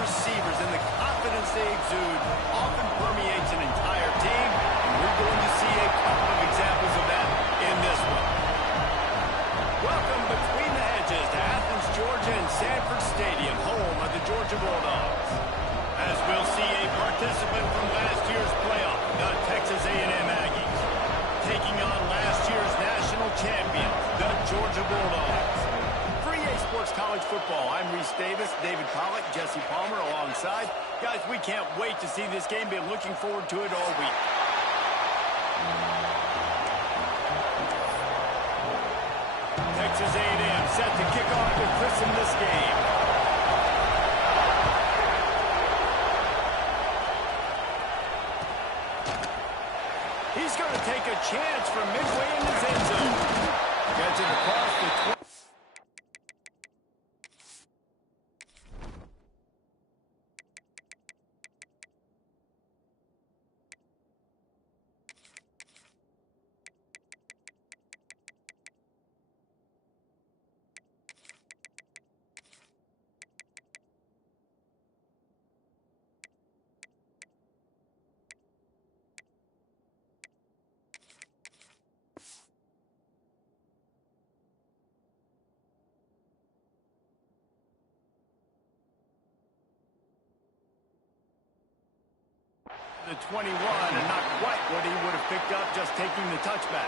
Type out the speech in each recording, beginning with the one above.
receivers and the confidence they exude often permeates an entire team, and we're going to see a couple of examples of that in this one. Welcome between the hedges to Athens, Georgia and Sanford Stadium, home of the Georgia Bulldogs. As we'll see a participant from last year's playoff, the Texas A&M Aggies, taking on last year's national champion, the Georgia Bulldogs. For EA Sports College Football, I'm Reese Davis, David Pollack, Jesse Palmer alongside. Guys, we can't wait to see this game. Been looking forward to it all week. Texas A&M set to kick off to christen this game. He's going to take a chance from midway in his end zone. Gets it across the 20. The 21, and not quite what he would have picked up just taking the touchback.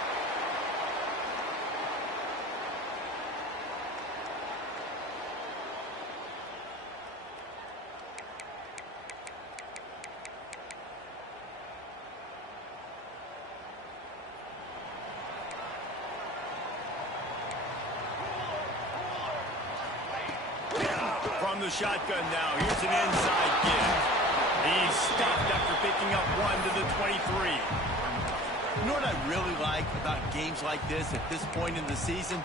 From the shotgun now, here's an inside give. He's stopped after picking up one to the 23. You know what I really like about games like this at this point in the season?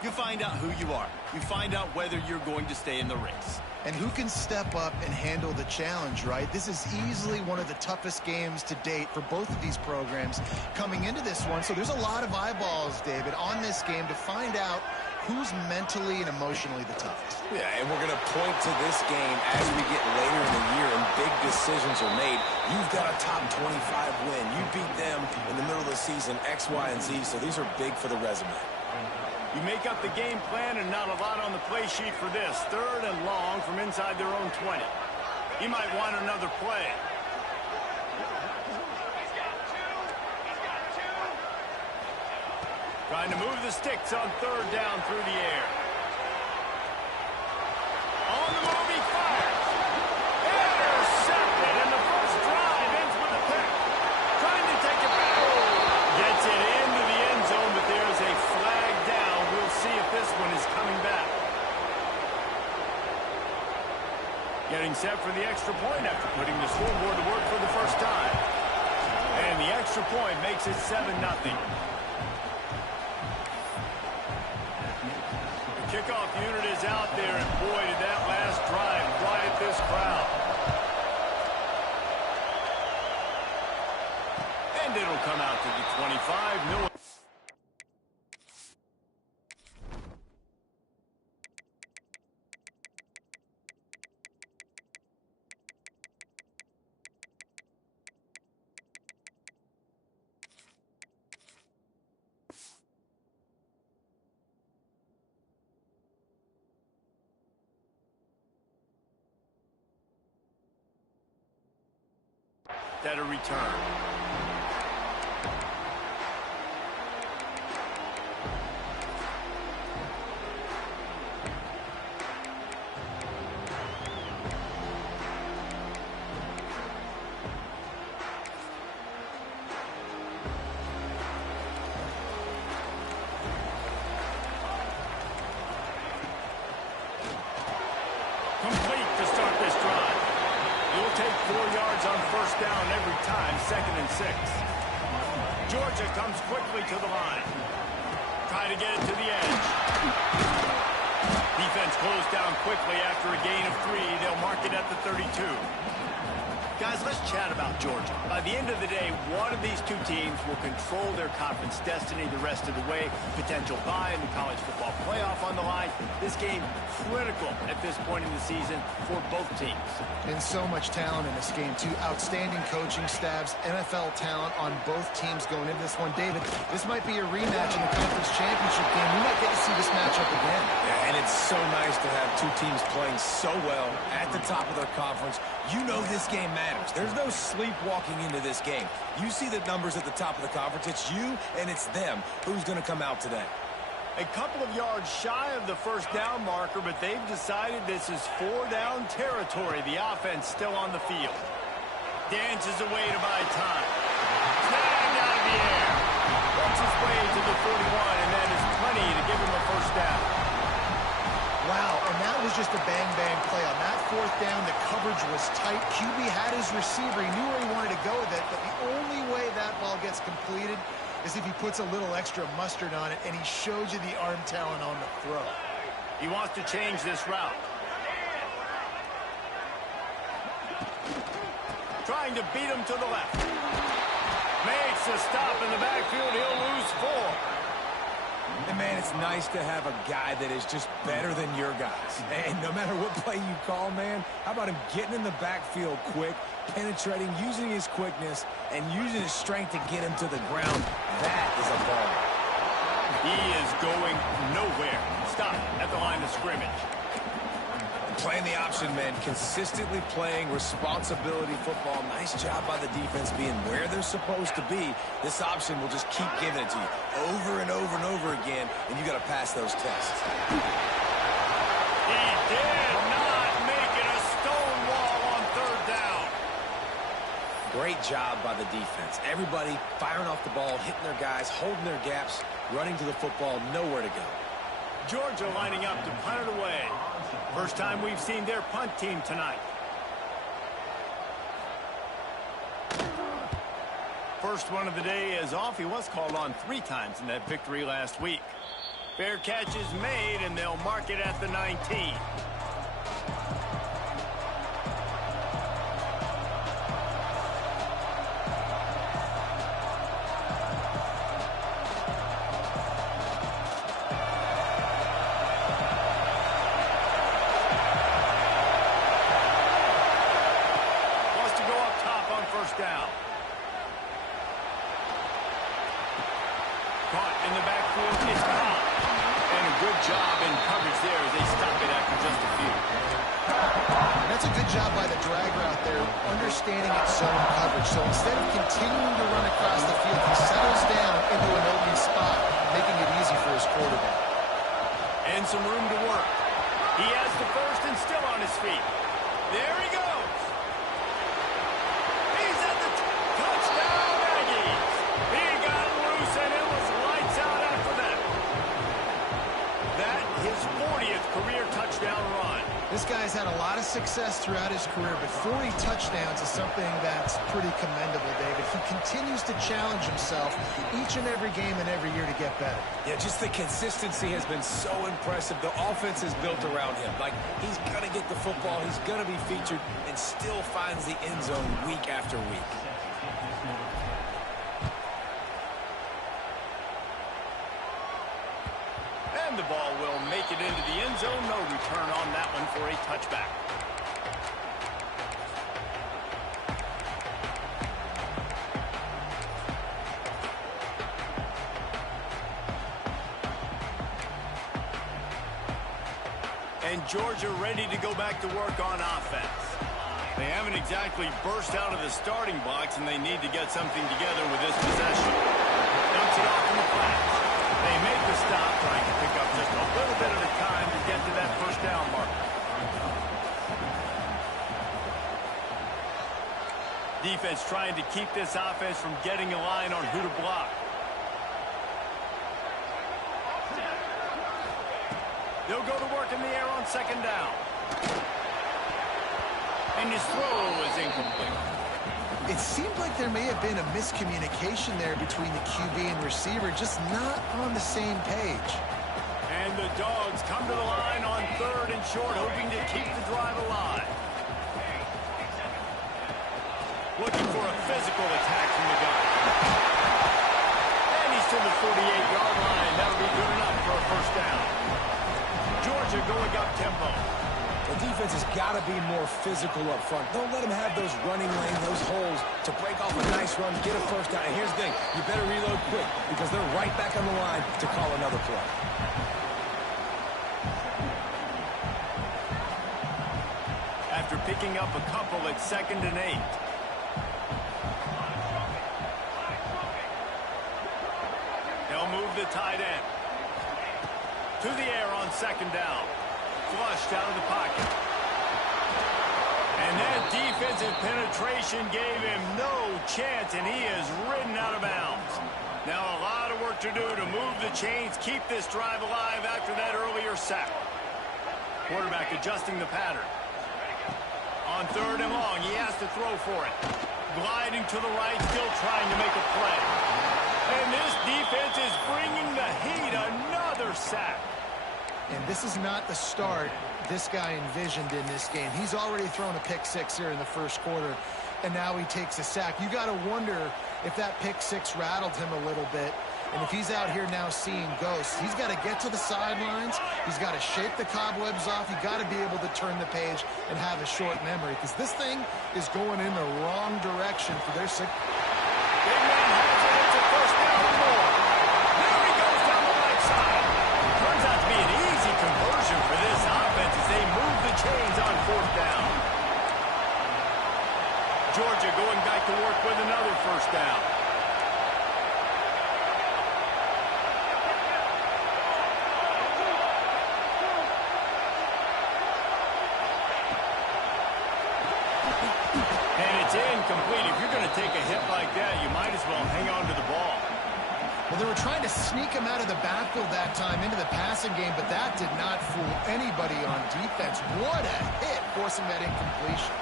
You find out who you are. You find out whether you're going to stay in the race. And who can step up and handle the challenge, right? This is easily one of the toughest games to date for both of these programs coming into this one. So there's a lot of eyeballs, David, on this game to find out who's mentally and emotionally the toughest. Yeah, and we're going to point to this game as we get later in the year and big decisions are made. You've got a top 25 win. You beat them in the middle of the season, X, Y, and Z, so these are big for the resume. You make up the game plan and not a lot on the play sheet for this. 3rd and long from inside their own 20. He might want another play. Trying to move the sticks on 3rd down through the air. On the move, he fires. Intercepted, and the first drive ends with a pick. Trying to take it back. Gets it into the end zone, but there's a flag down. We'll see if this one is coming back. Getting set for the extra point after putting the scoreboard to work for the first time. And the extra point makes it 7-0. Kickoff unit is out there, and boy, did that last drive quiet this crowd. And it'll come out to the 25. No. That a return. Complete to start this drive. You'll take 4 yards on 1st down every time, 2nd and 6. Georgia comes quickly to the line. Try to get it to the edge. Defense closed down quickly after a gain of 3. They'll mark it at the 32. Guys, let's chat about Georgia. By the end of the day, one of these two teams will control their conference destiny the rest of the way. Potential bye in the college football playoff on the line. This game critical at this point in the season for both teams. And so much talent in this game, too. Outstanding coaching staffs, NFL talent on both teams going into this one. David, this might be a rematch in the conference championship game. We might get to see this matchup again. Yeah, and it's so nice to have two teams playing so well at the top of their conference. You know this game matters. There's no sleepwalking into this game. You see the numbers at the top of the conference. It's you and it's them. Who's going to come out today? A couple of yards shy of the first down marker, but they've decided this is 4-down territory. The offense still on the field. Dances away to buy time. Snagged out of the air. Works his way to the 41, and that is plenty to give him a first down. Wow, and that was just a bang-bang play. On that fourth down, the coverage was tight. QB had his receiver. He knew where he wanted to go with it, but the only way that ball gets completed is if he puts a little extra mustard on it, and he shows you the arm talent on the throw. He wants to change this route. Trying to beat him to the left. Makes a stop in the backfield. He'll lose 4. And, man, it's nice to have a guy that is just better than your guys. And no matter what play you call, man, how about him getting in the backfield quick, penetrating, using his quickness, and using his strength to get him to the ground. That is a ball. He is going nowhere. Stop at the line of scrimmage. Playing the option, man, consistently playing responsibility football. Nice job by the defense being where they're supposed to be. This option will just keep giving it to you over and over and over again, and you got to pass those tests. He did not make it a stone wall on third down. Great job by the defense. Everybody firing off the ball, hitting their guys, holding their gaps, running to the football, nowhere to go. Georgia lining up to punt it away. First time we've seen their punt team tonight. First one of the day is off. He was called on 3 times in that victory last week. Fair catch is made, and they'll mark it at the 19. Down. Caught in the backfield. It's caught. And a good job in coverage there as they stop it after just a few. That's a good job by the drag route there, understanding its zone coverage. So instead of continuing to run across the field, he settles down into an open spot, making it easy for his quarterback. And some room to work. He has the first and still on his feet. There he goes. This guy's had a lot of success throughout his career, but 40 touchdowns is something that's pretty commendable, David. He continues to challenge himself each and every game and every year to get better. Yeah, just the consistency has been so impressive. The offense is built around him. Like, he's going to get the football, he's going to be featured, and still finds the end zone week after week. And the ball will make it into the end zone. No return on that one for a touchback. And Georgia ready to go back to work on offense. They haven't exactly burst out of the starting box, and they need to get something together with this possession. Dumps it off in the flats. They make the stop, trying to pick up just a little bit at a time to get to that first down marker. Defense trying to keep this offense from getting a line on who to block. They'll go to work in the air on second down. And his throw is incomplete. It seemed like there may have been a miscommunication there between the QB and receiver, just not on the same page. And the Dogs come to the line on third and short, hoping to keep the drive alive. a physical attack from the gun. And he's to the 48-yard line. That'll be good enough for a first down. Georgia going up tempo. The defense has got to be more physical up front. Don't let them have those running lanes, those holes to break off a nice run, get a first down. And here's the thing, you better reload quick because they're right back on the line to call another play. After picking up a couple at 2nd and 8. They'll move the tight end. To the air on 2nd down. Flushed out of the pocket. And that defensive penetration gave him no chance, and he is ridden out of bounds. Now a lot of work to do to move the chains, keep this drive alive after that earlier sack. Quarterback adjusting the pattern. On 3rd and long, he has to throw for it. Gliding to the right, still trying to make a play. And this defense is bringing the heat. Another sack. And this is not the start this guy envisioned in this game. He's already thrown a pick-6 here in the first quarter, and now he takes a sack. You got to wonder if that pick-6 rattled him a little bit. And if he's out here now seeing ghosts, he's got to get to the sidelines. He's got to shake the cobwebs off. You got to be able to turn the page and have a short memory, because this thing is going in the wrong direction for their six. Big man has it. It's a first down or more. There he goes down the right side. Turns out to be an easy conversion for this offense as they move the chains on 4th down. Georgia going back to work with another first down. Incomplete. If you're going to take a hit like that, you might as well hang on to the ball. Well, they were trying to sneak him out of the backfield that time into the passing game, but that did not fool anybody on defense. What a hit, forcing that incompletion.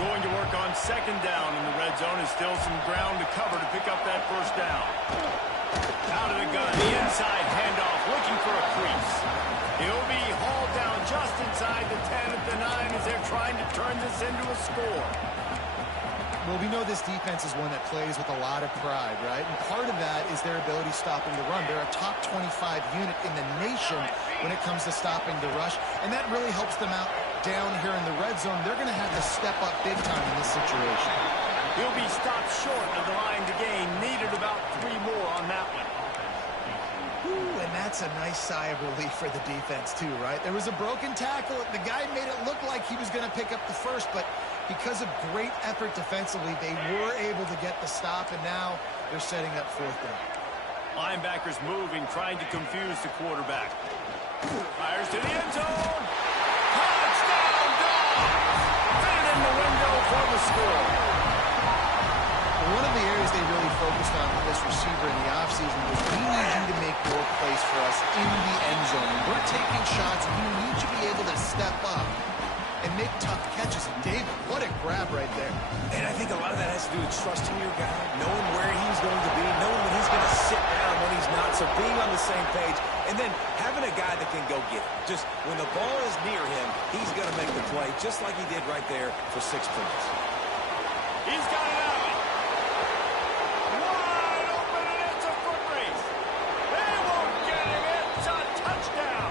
Going to work on 2nd down in the red zone. Is still some ground to cover to pick up that first down. Out of the gun, the inside handoff, looking for a crease. He'll be hauled down just inside the 10 at the 9 as they're trying to turn this into a score. Well, we know this defense is one that plays with a lot of pride, right? And part of that is their ability stopping the run. They're a top 25 unit in the nation when it comes to stopping the rush, and that really helps them out down here in the red zone. They're going to have to step up big time in this situation. He'll be stopped short of the line to gain. Needed about 3 more on that one. Ooh, and that's a nice sigh of relief for the defense too, right? There was a broken tackle. The guy made it look like he was going to pick up the first, but because of great effort defensively, they were able to get the stop, and now they're setting up 4th down. Linebackers moving, trying to confuse the quarterback. Fires to the end zone. Touchdown, Dogs! Fit it in the window for the score. One of the areas they really focused on with this receiver in the offseason was, we need you to make more plays for us in the end zone. And we're taking shots, and we need you to be able to step up and make tough catches. And David, what a grab right there. And I think a lot of that has to do with trusting your guy, knowing where he's going to be, knowing when he's going to sit down, when he's not. So being on the same page, and then having a guy that can go get it. Just when the ball is near him, he's going to make the play, just like he did right there for 6 points. He's got it out. Wide open, and it's a foot race. They won't get him. It's a touchdown.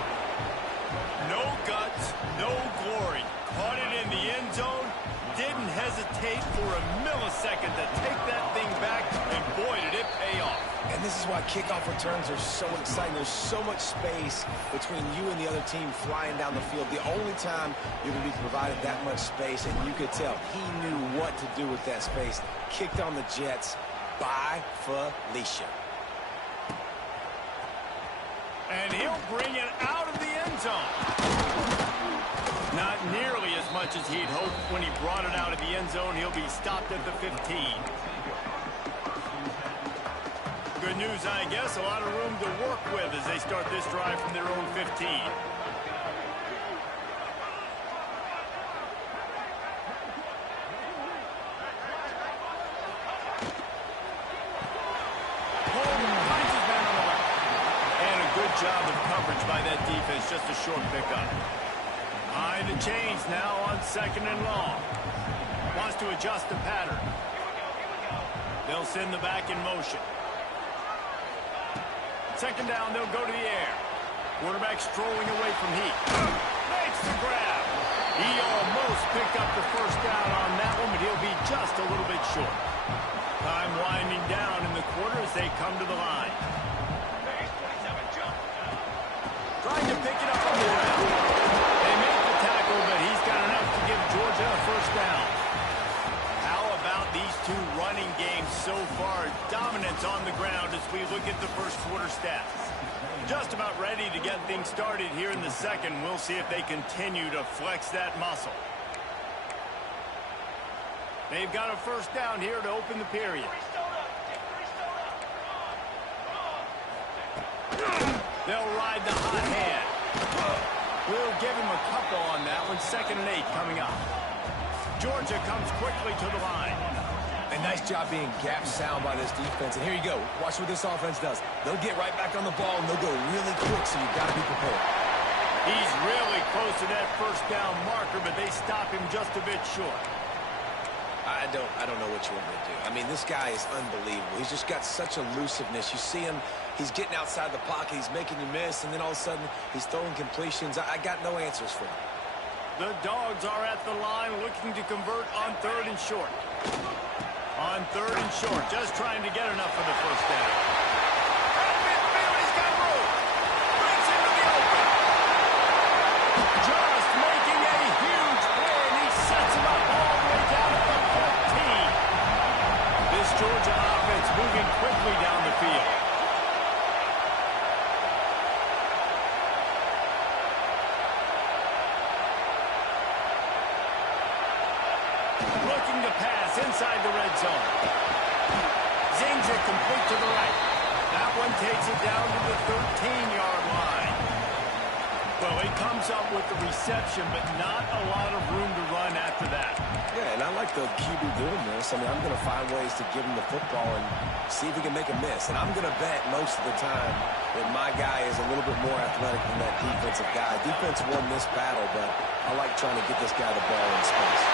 No guts, no glory. Caught it in the end zone. Didn't hesitate for a millisecond to take that thing back, and boy, did it pay off. And this is why kickoff returns are so exciting. There's so much space between you and the other team flying down the field. The only time you're going to be provided that much space, and you could tell he knew what to do with that space. Kicked on the Jets by Felicia. And he'll bring it out of the end zone. Not nearly as much as he'd hoped when he brought it out of the end zone. He'll be stopped at the 15. Good news, I guess. A lot of room to work with as they start this drive from their own 15. Finds his man on the left. And a good job of coverage by that defense. Just a short pickup. Behind the chains now on 2nd and long. Wants to adjust the pattern. They'll send the back in motion. 2nd down, they'll go to the air. Quarterback strolling away from heat. Makes the grab. He almost picked up the 1st down on that one, but he'll be just a little bit short. Time winding down in the quarter as they come to the line. Trying to pick it up on the ground. They make the tackle, but he's got enough to give Georgia a 1st down. How about these two running games so far? Dominance on the ground as we look at the 1st quarter stats. Just about ready to get things started here in the 2nd. We'll see if they continue to flex that muscle. They've got a 1st down here to open the period. They'll ride the hot hand. We'll give him a couple on that one. 2nd and 8 coming up. Georgia comes quickly to the line. A nice job being gap sound by this defense. And here you go. Watch what this offense does. They'll get right back on the ball, and they'll go really quick, so you've got to be prepared. He's really close to that 1st down marker, but they stop him just a bit short. I don't know what you want me to do. I mean, this guy is unbelievable. He's just got such elusiveness. You see him, he's getting outside the pocket, he's making you miss, and then all of a sudden, he's throwing completions. I got no answers for him. The Dogs are at the line looking to convert on 3rd and short. On 3rd and short, just trying to get enough for the 1st down. He's got room. Brings him to the open. Just making a huge play, and he sets him up all the way down at the 14. This Georgia offense moving quickly down the field. Looking to pass inside the red zone. Zings it complete to the right. That one takes it down to the 13-yard line. Well, he comes up with the reception, but not a lot of room to run after that. Yeah, and I like the QB doing this. I mean, I'm going to find ways to give him the football and see if he can make a miss. And I'm going to bet most of the time that my guy is a little bit more athletic than that defensive guy. Defense won this battle, but I like trying to get this guy the ball in space.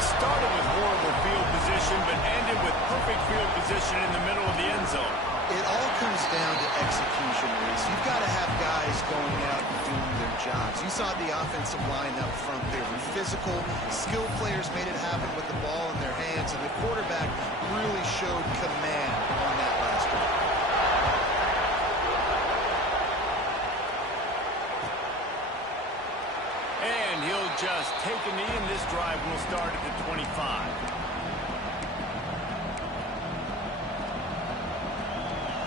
Started with horrible field position, but ended with perfect field position in the middle of the end zone. It all comes down to execution, Reese. You've got to have guys going out and doing their jobs. You saw the offensive line up front there. Physical, skilled players made it happen with the ball in their hands, and the quarterback really showed command on that last drive. He'll just take a knee, and this drive will start at the 25.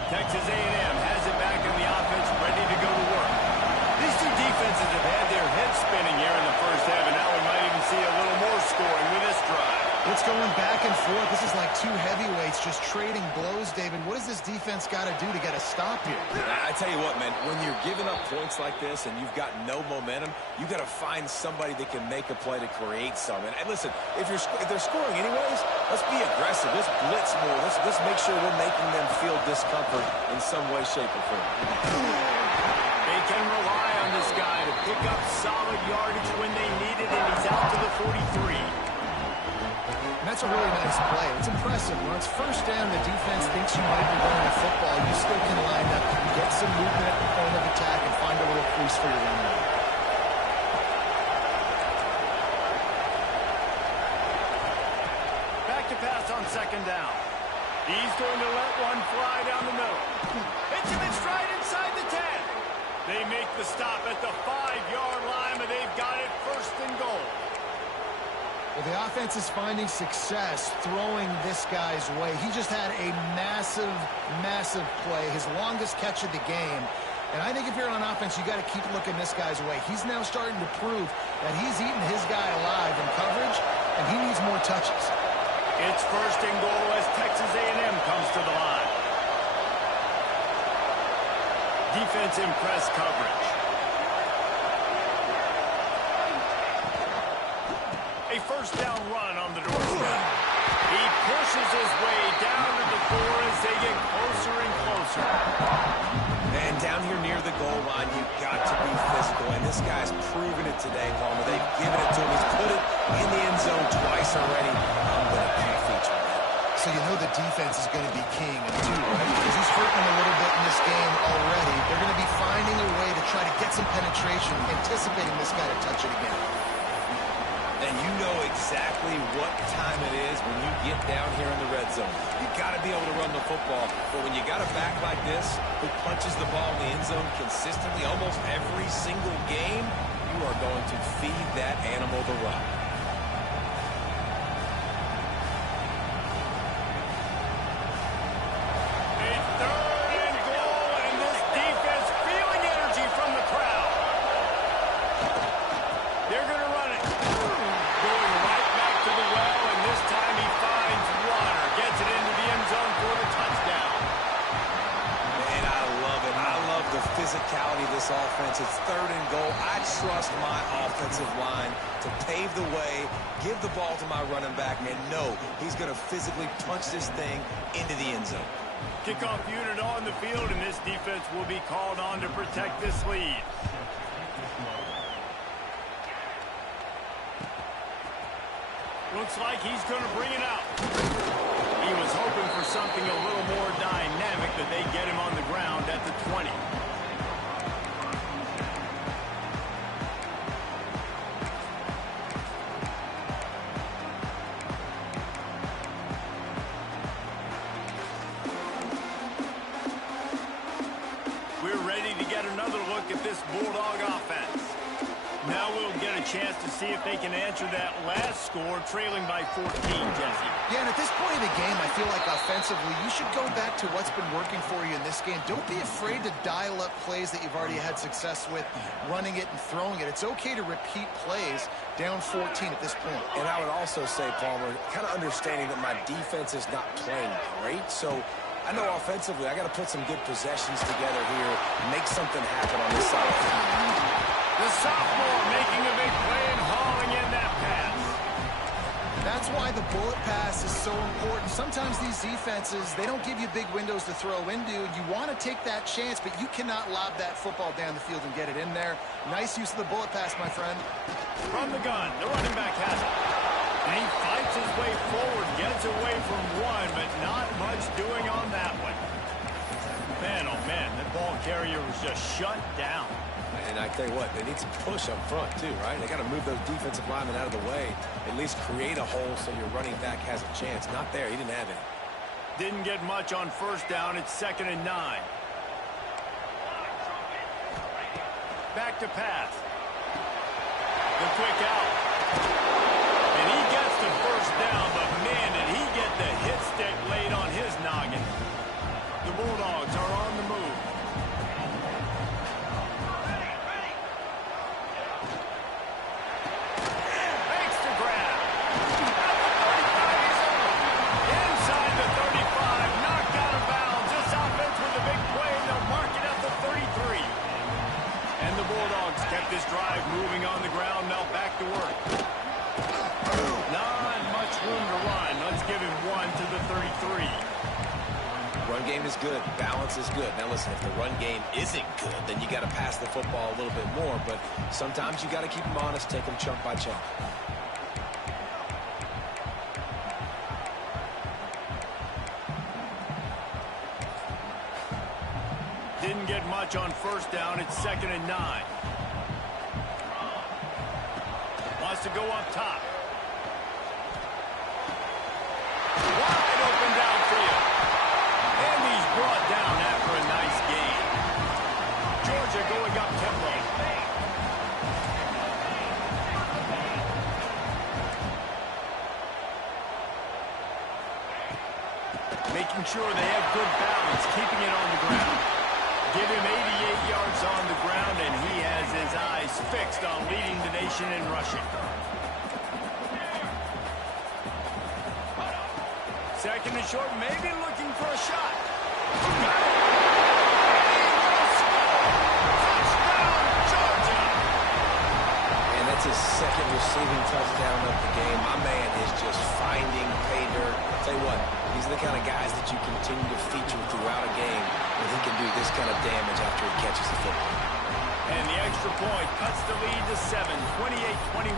Texas A&M has it back in the offense, ready to go to work. These two defenses have had their heads spinning here in the 1st half, and now we might even see a little more scoring with this drive. It's going back and forth. This is like two heavyweights just trading blows, David. What does this defense got to do to get a stop here? I tell you what, man, when you're giving up points like this and you've got no momentum, you got to find somebody that can make a play to create some. And listen, if they're scoring anyways, let's be aggressive. Let's blitz more. Let's make sure we're making them feel discomfort in some way, shape, or form. They can rely on this guy to pick up solid yardage when they need it, and he's out to the 43. And that's a really nice play. It's impressive. When it's 1st down, the defense thinks you might be running a football. You still can line up, get some movement at the point of attack, and find a little crease for your running back. Back to pass on 2nd down. He's going to let one fly down the middle. Hits him in stride inside the 10. They make the stop at the 5-yard line, but they've got it 1st and goal. Well, the offense is finding success throwing this guy's way. He just had a massive, massive play, his longest catch of the game. And I think if you're on offense, you got to keep looking this guy's way. He's now starting to prove that he's eating his guy alive in coverage, and he needs more touches. It's 1st and goal as Texas A&M comes to the line. Defense in press coverage. A 1st down run on the doorstep. He pushes his way down to the 4 as they get close closer and closer. And down here near the goal line, you've got to be physical. And this guy's proven it today, Palmer. They've given it to him. He's put it in the end zone twice already. I'm going to key feature that. So you know the defense is going to be king, and too, right? Because he's hurting a little bit in this game already. They're going to be finding a way to try to get some penetration, anticipating this guy to touch it again. And you know exactly what time it is when you get down here in the red zone. You got to be able to run the football. But when you got a back like this who punches the ball in the end zone consistently almost every single game, you are going to feed that animal the rock. Physicality of this offense. It's 3rd and goal. I trust my offensive line to pave the way, give the ball to my running back, and know he's going to physically punch this thing into the end zone. Kickoff unit on the field, and this defense will be called on to protect this lead. Looks like he's going to bring it out. He was hoping for something a little more dynamic, that they get him on the ground at the 20. We're ready to get another look at this Bulldog offense. Now we'll get a chance to see if they can answer that last score, trailing by 14, Jesse. Yeah, and at this point in the game, I feel like offensively, you should go back to what's been working for you in this game. Don't be afraid to dial up plays that you've already had success with, running it and throwing it. It's okay to repeat plays down 14 at this point. And I would also say, Palmer, kind of understanding that my defense is not playing great, so I know offensively I got to put some good possessions together here, make something happen on this side of the field. The sophomore making a big play and hauling in that pass. That's why the bullet pass is so important. Sometimes these defenses, they don't give you big windows to throw into. You want to take that chance, but you cannot lob that football down the field and get it in there. Nice use of the bullet pass, my friend. From the gun, the running back has it. And he fights his way forward, gets away from one, but not much doing on that one. Man, oh man, that ball carrier was just shut down. And I tell you what, they need some push up front too, right? They got to move those defensive linemen out of the way, at least create a hole so your running back has a chance. Not there, he didn't have it. Didn't get much on 1st down, it's 2nd and 9. Back to pass. The quick out. And he gets the 1st down, but man, did he get the hit stick laid on his noggin. The Bulldogs are on the move. Makes the grab. Inside the 35, knocked out of bounds. This offense with a big play, and they'll mark it at the 33. And the Bulldogs kept this drive moving on the ground. Now back to work. Not much room to run. Let's give him 1 to the 33. Run game is good. Balance is good. Now listen, if the run game isn't good, then you got to pass the football a little bit more. But sometimes you got to keep them honest, take them chunk by chunk. Didn't get much on 1st down. It's 2nd and 9. Wants to go up top. Wide open downfield. And he's brought down after a nice gain. Georgia going up tempo. Making sure they have good balance, keeping it on the ground. Give him 88 yards on the ground, and he has his eyes fixed on leading the nation in rushing. 2nd and short, maybe looking for a shot. Got it. Touchdown, Georgia. And that's his 2nd receiving touchdown of the game. My man is just finding pay dirt. I'll tell you what, these are the kind of guys that you continue to feature throughout a game. do this kind of damage after he catches the football. And the extra point cuts the lead to 7, 28-21.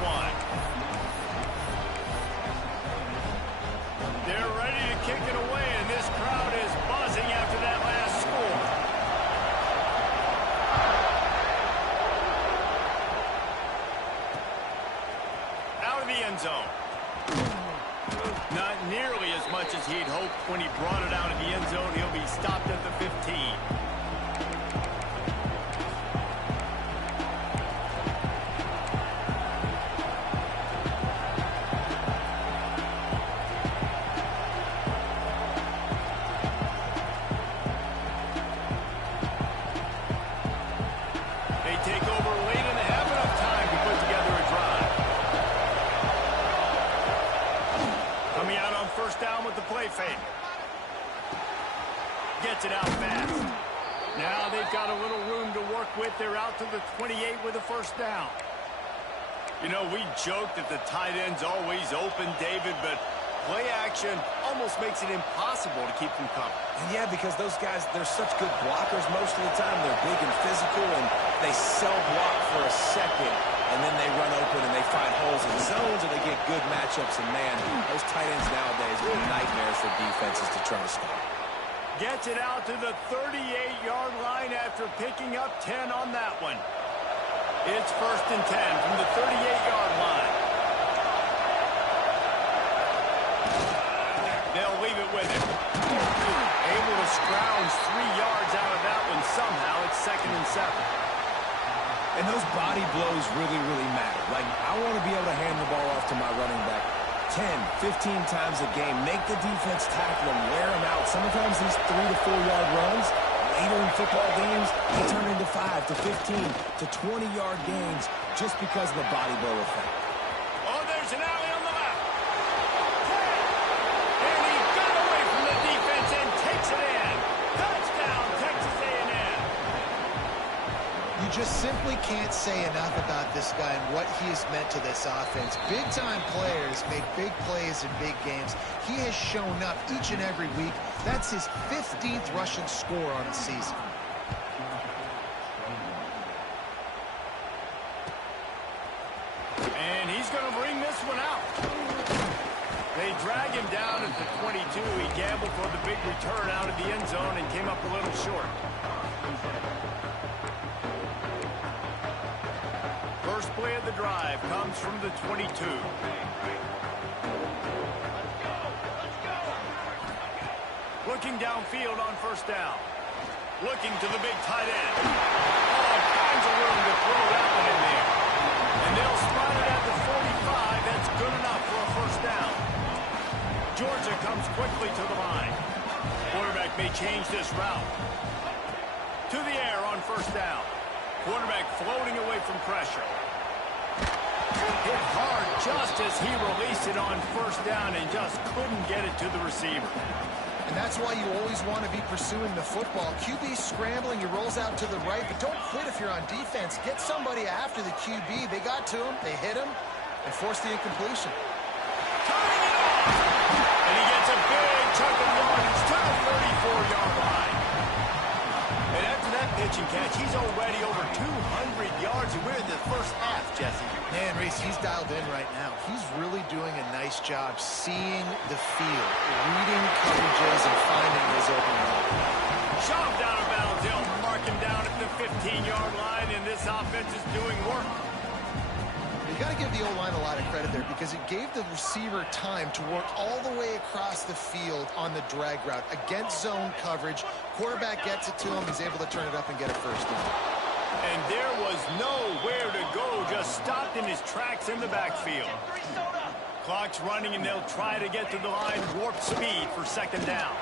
They're ready to kick it away, and this crowd is buzzing after that last score. Out of the end zone. Not nearly as much as he'd hoped when he brought it out of the end zone. He'll be stopped at the 15. Gets it out fast. Now they've got a little room to work with. They're out to the 28 with a first down. You know, we joke that the tight end's always open, David, but play action almost makes it impossible to keep them coming. And yeah, because those guys, they're such good blockers most of the time. They're big and physical, and they cell block for a second, and then they run open and they find holes in zones, and they get good matchups. And, man, those tight ends nowadays are nightmares for defenses to try to stop. Gets it out to the 38-yard line after picking up 10 on that one. It's 1st and 10 from the 38-yard line. They'll leave it with him. Able to scrounge 3 yards out of that one somehow. It's 2nd and 7. And those body blows really, really matter. Like, I want to be able to hand the ball off to my running back 10, 15 times a game. Make the defense tackle him, wear him out. Sometimes these 3 to 4 yard runs, later in football games, they turn into 5 to 15 to 20-yard gains just because of the body blow effect. Oh, there's an alley on the left. And he got away from the defense and takes it in. Touchdown, Texas A&M. You just simply can't say enough about this guy and what he has meant to this offense. Big-time players make big plays in big games. He has shown up each and every week. That's his 15th rushing score on the season. And he's going to bring this one out. They drag him down at the 22. He gambled for the big return out of the end zone and came up a little short. First play of the drive comes from the 22. Looking downfield on first down. Looking to the big tight end. All kinds of room to throw that one in there. And they'll spot it at the 45. That's good enough for a first down. Georgia comes quickly to the line. Quarterback may change this route. To the air on first down. Quarterback floating away from pressure. Hit hard just as he released it on first down and just couldn't get it to the receiver. And that's why you always want to be pursuing the football. QB scrambling, he rolls out to the right, but don't quit if you're on defense. Get somebody after the QB. They got to him, they hit him, and forced the incompletion. Turning it off! And he gets a big chunk of yardage to the 34-yard line. And after that pitch and catch, he's already over 200 yards, and we're in the first half, Jesse. Man, Reese, he's dialed in right now. He's really doing a nice job seeing the field, reading coverages, and finding his open run. Shoved out of bounds. They'll mark him down at the 15-yard line, and this offense is doing work. You got to give the O-line a lot of credit there because it gave the receiver time to work all the way across the field on the drag route against zone coverage. Quarterback gets it to him. He's able to turn it up and get a first down. And there was nowhere to go, just stopped in his tracks in the backfield. Clock's running, and they'll try to get to the line, warp speed for second down.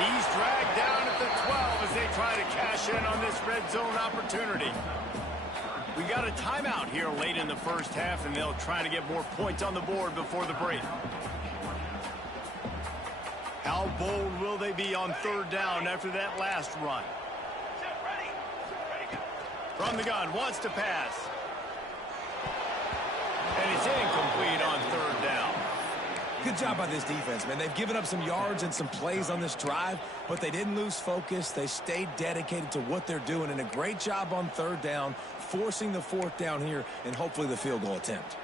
He's dragged down at the 12 as they try to cash in on this red zone opportunity. We got a timeout here late in the first half, and they'll try to get more points on the board before the break. How bold will they be on third down after that last run? From the gun, wants to pass. And it's incomplete on third down. Good job by this defense, man. They've given up some yards and some plays on this drive, but they didn't lose focus. They stayed dedicated to what they're doing, and a great job on third down, forcing the fourth down here, and hopefully the field goal attempt.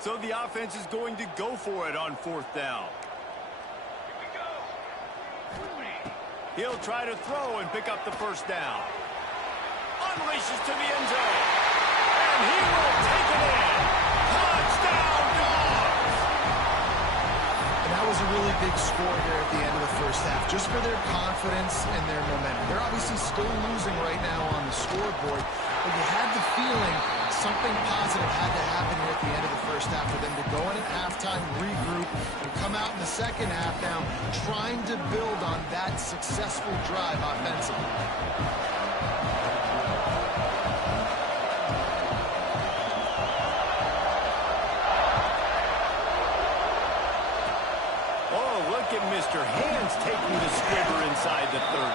So the offense is going to go for it on fourth down. He'll try to throw and pick up the first down. Unleashes to the end zone. And he will take it in. Touchdown, Dogs! And that was a really big score here at the end of the first half, just for their confidence and their momentum. They're obviously still losing right now on the scoreboard, but you had the feeling something positive had to happen here at the end of the first half for them to go in at halftime, regroup, and come out in the second half now trying to build on that successful drive offensively. Oh, look at Mr. Hands taking the squibber inside the 30.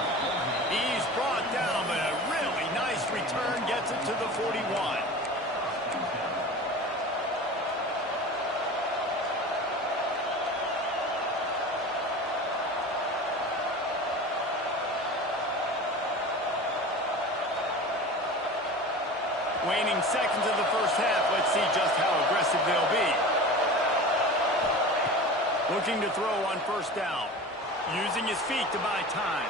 He's brought down, but a really nice return gets it to the 41. Waning seconds of the first half. Let's see just how aggressive they'll be. Looking to throw on first down. Using his feet to buy time.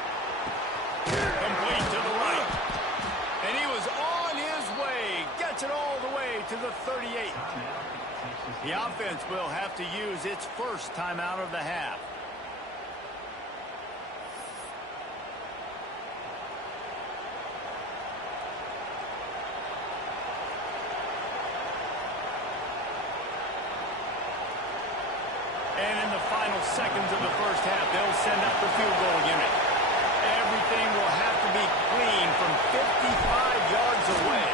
Complete to the right. And he was on his way. Gets it all the way to the 38. The offense will have to use its first timeout of the half. And in the final seconds of the first half, they'll send out the field goal unit. Everything will have to be clean from 55 yards away.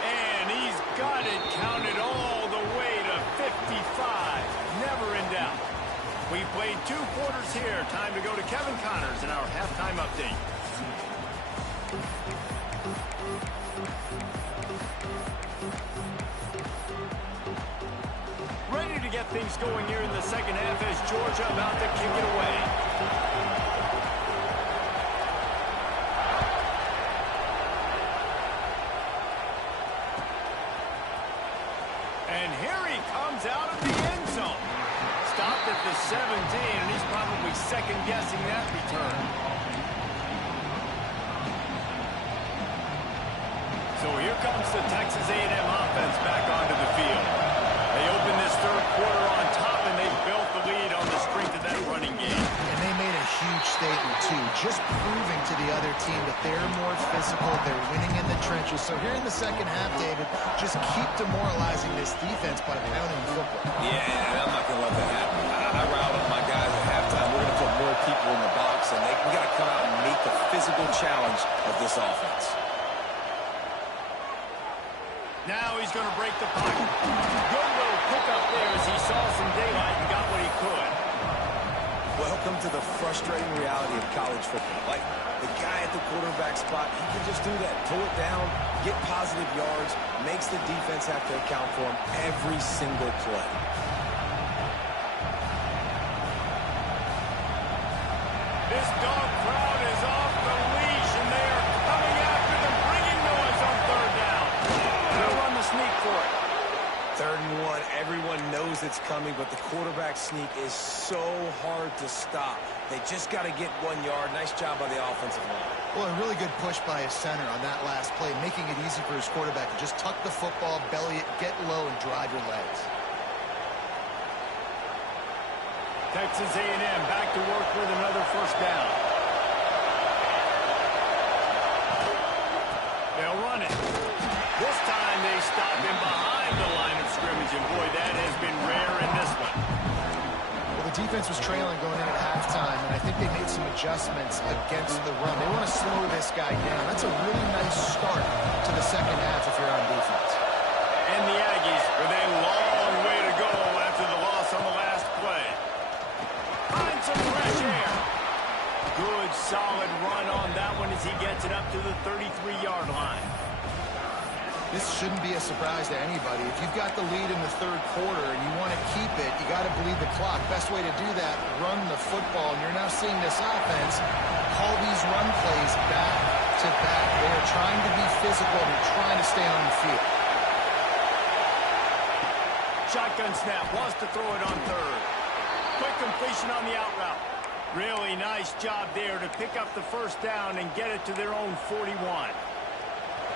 And he's got it counted all the way to 55. Never in doubt. We played 2 quarters here. Time to go to Kevin Connors in our halftime update. Ready to get things going here in the second half as Georgia about to kick it away. And here he comes out of the end zone. Stopped at the 17, and he's probably second-guessing that return. So here comes the Texas A&M offense back onto the field. They open this third quarter on top, and they built the lead on the strength of that running game. And they made a huge statement, too, just proving to the other team that they're more physical, they're winning in the trenches. So here in the second half, David, just keep demoralizing this defense by pounding the football. Yeah, and I'm not going to let that happen. I riled up my guys at halftime. We're going to put more people in the box, and we got to come out and meet the physical challenge of this offense. Now he's going to break the pocket. Good little pickup there as he saw some daylight and got what he could. Welcome to the frustrating reality of college football. Like, the guy at the quarterback spot, he can just do that. Pull it down, get positive yards, makes the defense have to account for him every single play. This dog crowd is off the leash, and they are coming after them, bringing noise on third down. They'll run the sneak for it. 3rd and 1, everyone knows it's coming, but the quarterback sneak is so hard to stop. They just got to get 1 yard. Nice job by the offensive line. Well, a really good push by his center on that last play, making it easy for his quarterback to just tuck the football, belly it, get low, and drive your legs. Texas A&M back to work with another first down. They'll run it. This time they stop him behind the line of scrimmage, and boy, that has been rare in this one. Well, the defense was trailing going in at halftime, and I think they made some adjustments against the run. They want to slow this guy down. That's a really nice start to the second half if you're on defense. And the Aggies with a long way to go after the loss on the last play. Find some fresh air. Good, solid run on that one as he gets it up to the 33-yard line. This shouldn't be a surprise to anybody. If you've got the lead in the third quarter and you want to keep it, you got to bleed the clock. Best way to do that, run the football. And you're now seeing this offense call these run plays back to back. They are trying to be physical. They're trying to stay on the field. Shotgun snap, wants to throw it on third. Quick completion on the out route. Really nice job there to pick up the first down and get it to their own 41.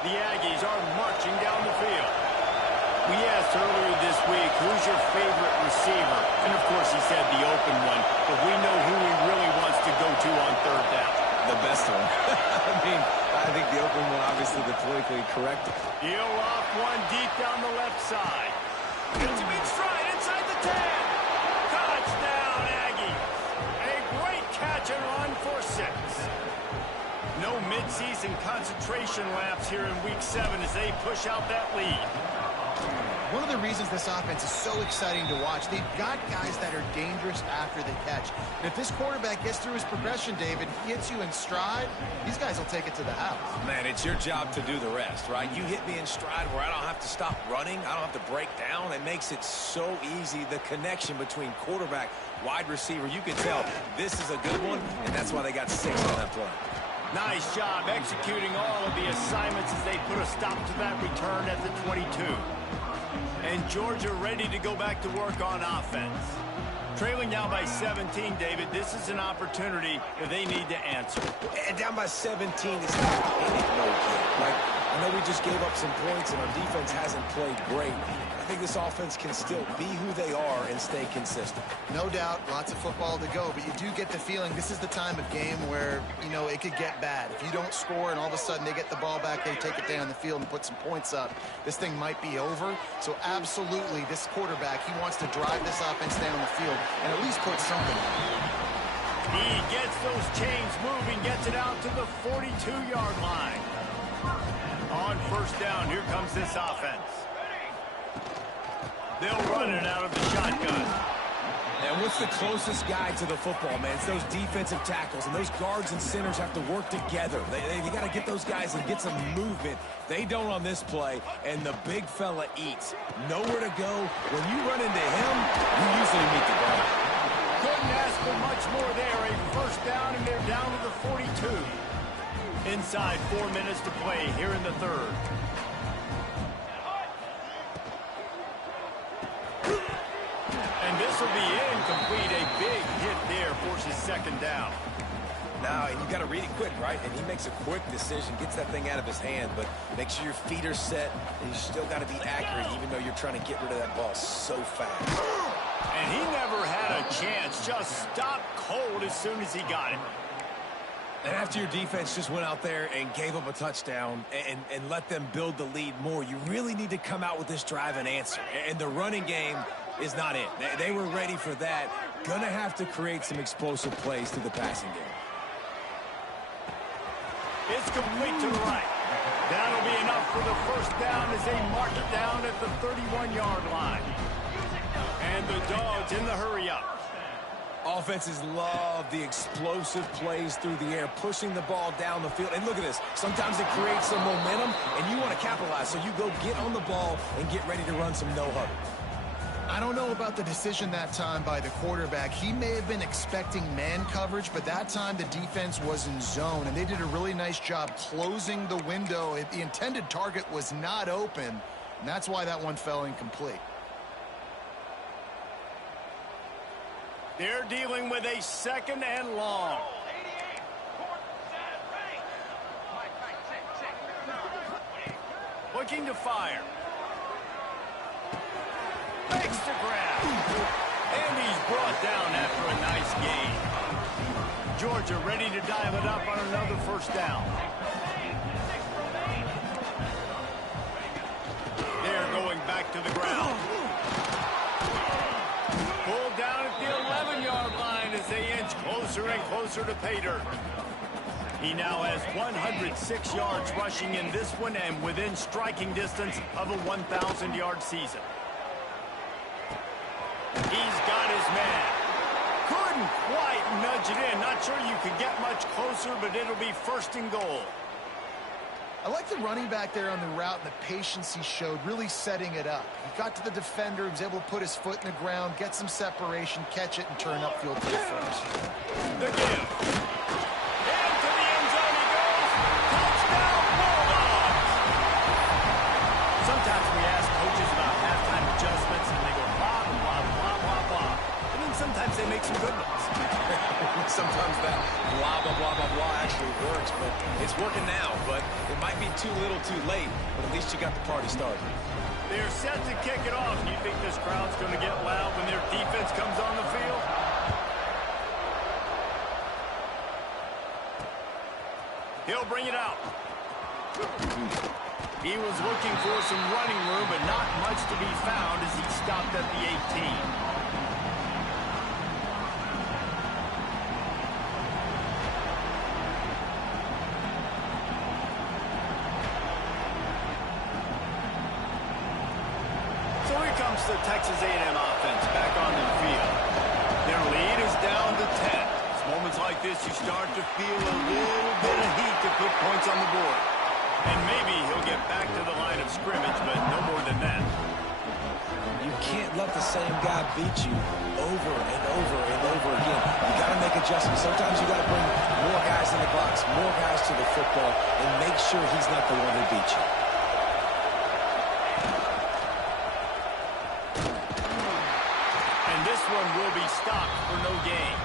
The Aggies are marching down the field. We asked earlier this week, who's your favorite receiver? And, of course, he said the open one. But we know who he really wants to go to on third down. The best one. I think the open one, obviously, the politically correct. He'll off one deep down the left side. It's a big stride inside the 10. Touchdown, Aggies. A great catch and run for 6. No midseason concentration laps here in Week 7 as they push out that lead. One of the reasons this offense is so exciting to watch, they've got guys that are dangerous after the catch. And if this quarterback gets through his progression, David, he hits you in stride, these guys will take it to the house. Man, it's your job to do the rest, right? You hit me in stride where I don't have to stop running. I don't have to break down. It makes it so easy. The connection between quarterback, wide receiver, you can tell this is a good one, and that's why they got 6 on that play. Nice job executing all of the assignments as they put a stop to that return at the 22. And Georgia ready to go back to work on offense. Trailing now by 17, David. This is an opportunity that they need to answer. And down by 17 is not panic mode yet. Like, I know we just gave up some points and our defense hasn't played great. I think this offense can still be who they are and stay consistent. No doubt, lots of football to go, but you do get the feeling this is the time of game where, you know, it could get bad. If you don't score and all of a sudden they get the ball back, they take it down the field and put some points up, this thing might be over. So absolutely, this quarterback, he wants to drive this offense down the field and at least put something on. He gets those chains moving, gets it out to the 42-yard line. On first down, here comes this offense. They'll run it out of the shotgun. And what's the closest guy to the football, man? It's those defensive tackles, and those guards and centers have to work together. They got to get those guys and get some movement. They don't on this play, and the big fella eats. Nowhere to go. When you run into him, you usually meet the ground. Couldn't ask for much more there. A first down, and they're down to the 42. Inside 4 minutes to play here in the third. And this will be incomplete. A big hit there forces second down. Now, and you got to read it quick, right? And he makes a quick decision, gets that thing out of his hand, but make sure your feet are set, and you still got to be accurate, even though you're trying to get rid of that ball so fast. And he never had a chance. Just stopped cold as soon as he got it. And after your defense just went out there and gave up a touchdown and let them build the lead more, you really need to come out with this drive and answer. And the running game is not it. They were ready for that. Gonna have to create some explosive plays through the passing game. It's complete to the right. That'll be enough for the first down as they mark it down at the 31-yard line. And the Dogs in the hurry-up. Offenses love the explosive plays through the air, pushing the ball down the field. And look at this. Sometimes it creates some momentum, and you want to capitalize. So you go get on the ball and get ready to run some no-huddle. I don't know about the decision that time by the quarterback. He may have been expecting man coverage, but that time the defense was in zone, and they did a really nice job closing the window. The intended target was not open, and that's why that one fell incomplete. They're dealing with a second and long. Looking to fire. Makes the grab. And he's brought down after a nice gain. Georgia ready to dial it up on another first down. They're going back to the ground. Pulled down at the 11-yard line as they inch closer and closer to pay dirt. He now has 106 yards rushing in this one and within striking distance of a 1,000-yard season. He's got his man. Couldn't quite nudge it in. Not sure you could get much closer, but it'll be first and goal. I like the running back there on the route and the patience he showed, really setting it up. He got to the defender, he was able to put his foot in the ground, get some separation, catch it, and turn upfield for the first. The give. Into the end zone he goes. Touchdown, Bulldogs! Sometimes we ask coaches about halftime adjustments, and they go blah, blah, blah, blah, blah. And then sometimes they make some good ones. Sometimes that blah, blah, blah, blah, blah actually works, but it's working now. But it might be too little too late, but at least you got the party started. They're set to kick it off. Do you think this crowd's going to get loud when their defense comes on the field? He'll bring it out. He was looking for some running room, but not much to be found as he stopped at the 18. So here comes the Texas A&M offense back onto the field. Their lead is down to 10. It's moments like this you start to feel a little bit of heat to put points on the board. And maybe he'll get back to the line of scrimmage, but no more than that. You can't let the same guy beat you over and over and over again. You got to make adjustments. Sometimes you got to bring more guys in the box, more guys to the football, and make sure he's not the one who beat you. Will be stopped for no gain.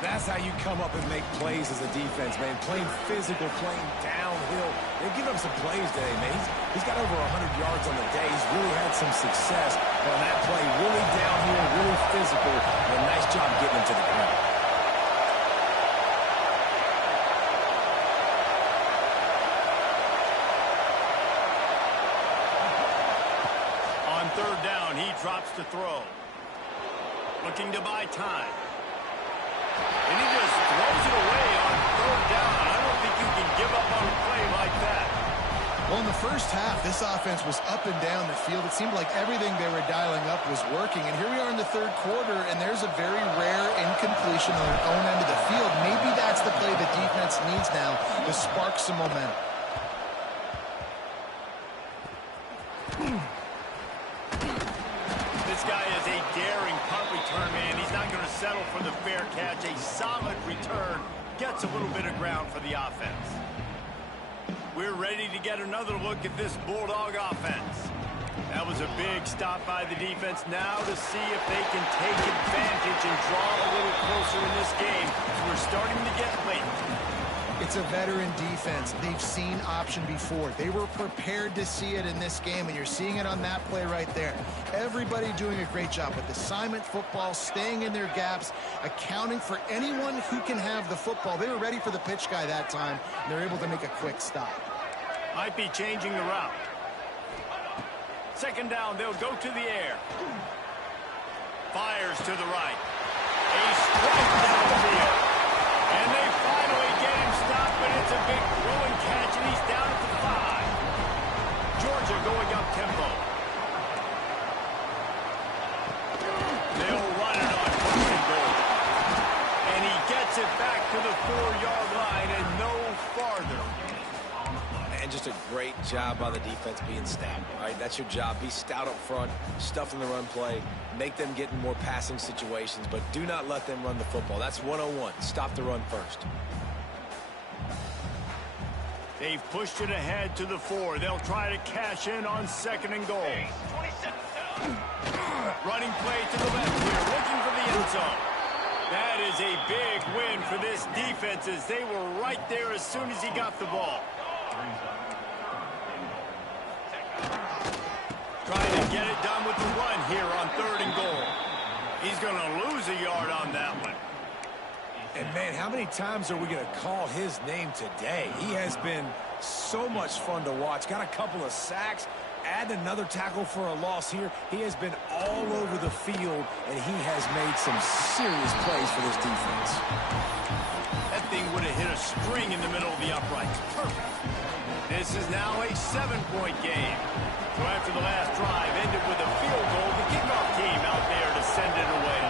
That's how you come up and make plays as a defense, man. Playing physical, playing downhill. They give him some plays today, man. He's got over 100 yards on the day. He's really had some success on that play. Really downhill, really physical, and a nice job getting him to the ground. On third down, he drops to throw. Looking to buy time. And he just throws it away on third down. I don't think you can give up on a play like that. Well, in the first half, this offense was up and down the field. It seemed like everything they were dialing up was working. And here we are in the third quarter, and there's a very rare incompletion on their own end of the field. Maybe that's the play the defense needs now to spark some momentum. This guy is a daring punt return man. He's not going to settle for the fair catch. A solid return gets a little bit of ground for the offense. We're ready to get another look at this Bulldog offense. That was a big stop by the defense. Now to see if they can take advantage and draw a little closer in this game. We're starting to get late. It's a veteran defense. They've seen option before. They were prepared to see it in this game, and you're seeing it on that play right there. Everybody doing a great job with assignment football, staying in their gaps, accounting for anyone who can have the football. They were ready for the pitch guy that time, and they're able to make a quick stop. Might be changing the route. Second down, they'll go to the air. Fires to the right. A strike downfield. And they finally get him stopped, but it's a big throw and catch, and he's down at the 5. Georgia going up tempo. They'll run it on 1st and goal. And he gets it back to the 4-yard line and no farther. And just a great job by the defense being stout. All right, that's your job. Be stout up front, stuff in the run play, make them get in more passing situations, but do not let them run the football. That's 101. Stop the run first. They've pushed it ahead to the 4. They'll try to cash in on 2nd and goal. Running play to the left here, looking for the end zone. That is a big win for this defense as they were right there as soon as he got the ball. Trying to get it done with the run here on 3rd and goal. He's going to lose a yard on that one. And, man, how many times are we going to call his name today? He has been so much fun to watch. Got a couple of sacks. Add another tackle for a loss here. He has been all over the field, and he has made some serious plays for this defense. That thing would have hit a string in the middle of the uprights. Perfect. This is now a 7-point game. So after the last drive ended with a field goal, the kickoff team out there to send it away.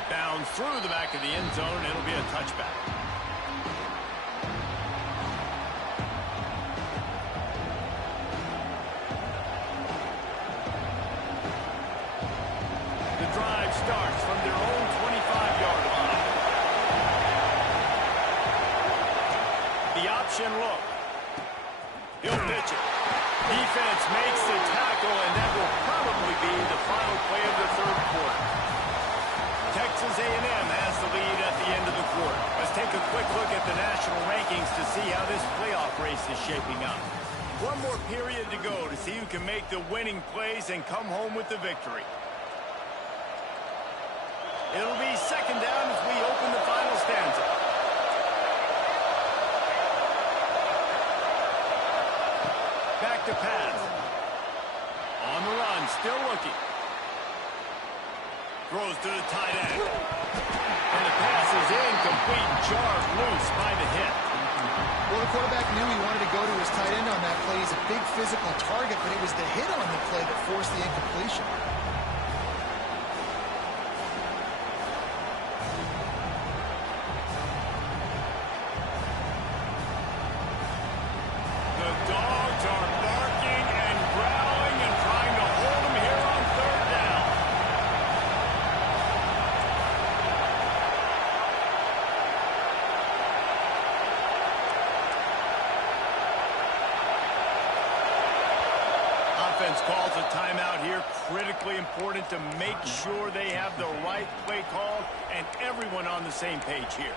It bounds through the back of the end zone. It'll be a touchback. The drive starts from their own 25-yard line. The option look. He'll pitch it. Defense makes the tackle, and that will probably be the final play of the third quarter. Texas A&M has the lead at the end of the quarter. Let's take a quick look at the national rankings to see how this playoff race is shaping up. One more period to go to see who can make the winning plays and come home with the victory. It'll be second down as we open the final stanza. Back to pass. On the run, still looking. Throws to the tight end. And the pass is incomplete, jarred loose by the hit. Well, the quarterback knew he wanted to go to his tight end on that play. He's a big physical target, but it was the hit on the play that forced the incompletion. The dogs are barking and growling and trying to hold him here on third down. Offense calls a timeout here. Critically important to make sure they have the right play call and everyone on the same page here.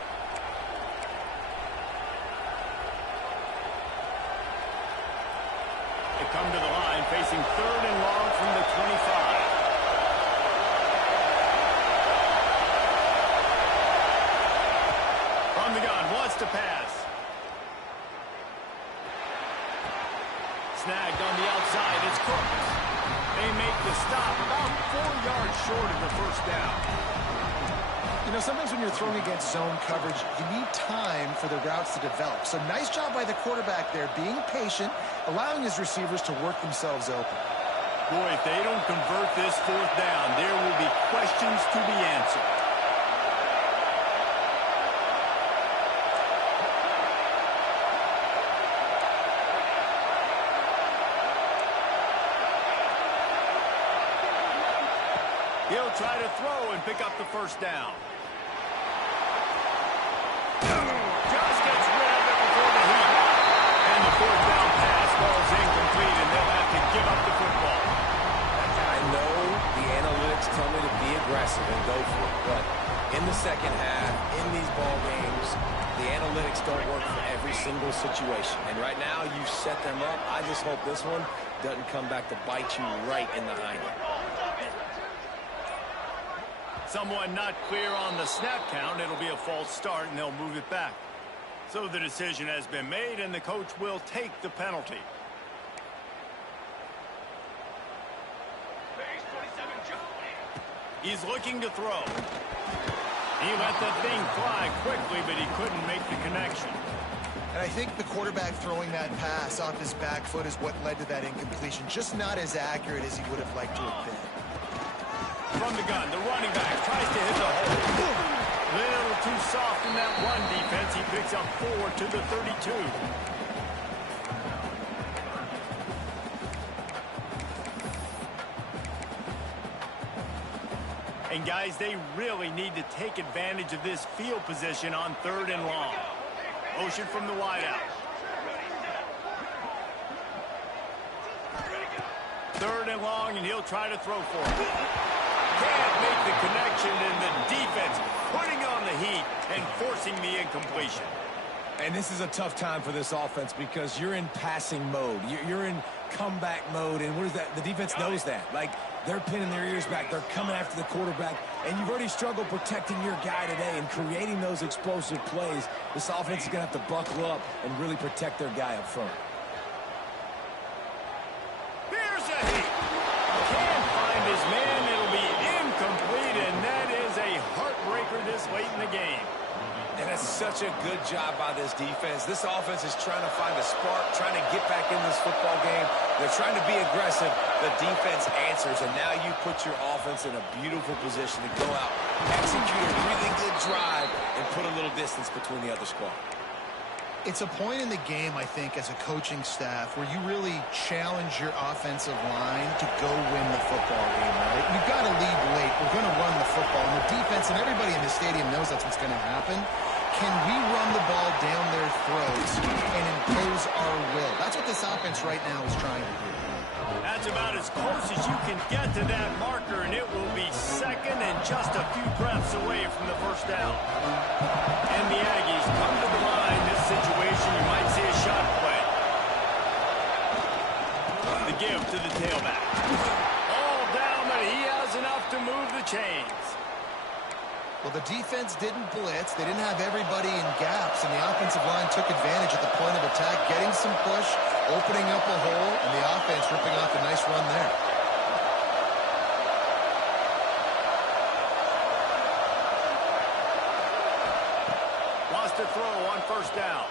They come to the line facing third and long from the 25. From the gun, wants to pass. Snagged on the outside, it's Cook. They make the stop about 4 yards short of the first down. You know, sometimes when you're throwing against zone coverage, you need time for the routes to develop. So nice job by the quarterback there, being patient, allowing his receivers to work themselves open. Boy, if they don't convert this fourth down, there will be questions to be answered. He'll try to throw and pick up the first down. Just gets rid of it before the heat. And the fourth down pass falls incomplete, and they'll have to give up the football. I know the analytics tell me to be aggressive and go for it, but in the second half, in these ball games, the analytics don't work for every single situation. And right now, you set them up. I just hope this one doesn't come back to bite you right in the hind end. Someone not clear on the snap count. It'll be a false start, and they'll move it back. So the decision has been made, and the coach will take the penalty. He's looking to throw. He let that thing fly quickly, but he couldn't make the connection. And I think the quarterback throwing that pass off his back foot is what led to that incompletion. Just not as accurate as he would have liked to have been. From the gun, the running back tries to hit the hole. Little too soft in that run defense. He picks up 4 to the 32. And guys, they really need to take advantage of this field position on third and long. Motion from the wideout. Third and long, and he'll try to throw for it. Can't make the connection, and the defense putting on the heat and forcing the incompletion. And this is a tough time for this offense because you're in passing mode. You're in comeback mode, and what is that? The defense knows that. Like, they're pinning their ears back. They're coming after the quarterback, and you've already struggled protecting your guy today and creating those explosive plays. This offense is going to have to buckle up and really protect their guy up front. Here's a hit. Can't find his man. It'll be incomplete, and that is a heartbreaker this late in the game. And that's such Such a good job by this defense. This offense is trying to find a spark, trying to get back in this football game. They're trying to be aggressive. The defense answers, and now you put your offense in a beautiful position to go out, execute a really good drive, and put a little distance between the other squad. It's a point in the game, I think, as a coaching staff where you really challenge your offensive line to go win the football game, right? We've got to lead late. We're going to run the football. And the defense and everybody in the stadium knows that's what's going to happen. Can we run the ball down their throats and impose our will? That's what this offense right now is trying to do. That's about as close as you can get to that marker, and it will be second and just a few breaths away from the first down. And the Aggies come to the line. This situation, you might see a shot play. The give to the tailback. All down, but he has enough to move the chains. Well, the defense didn't blitz. They didn't have everybody in gaps, and the offensive line took advantage at the point of attack, getting some push, opening up a hole, and the offense ripping off a nice run there. Wants to throw on first down.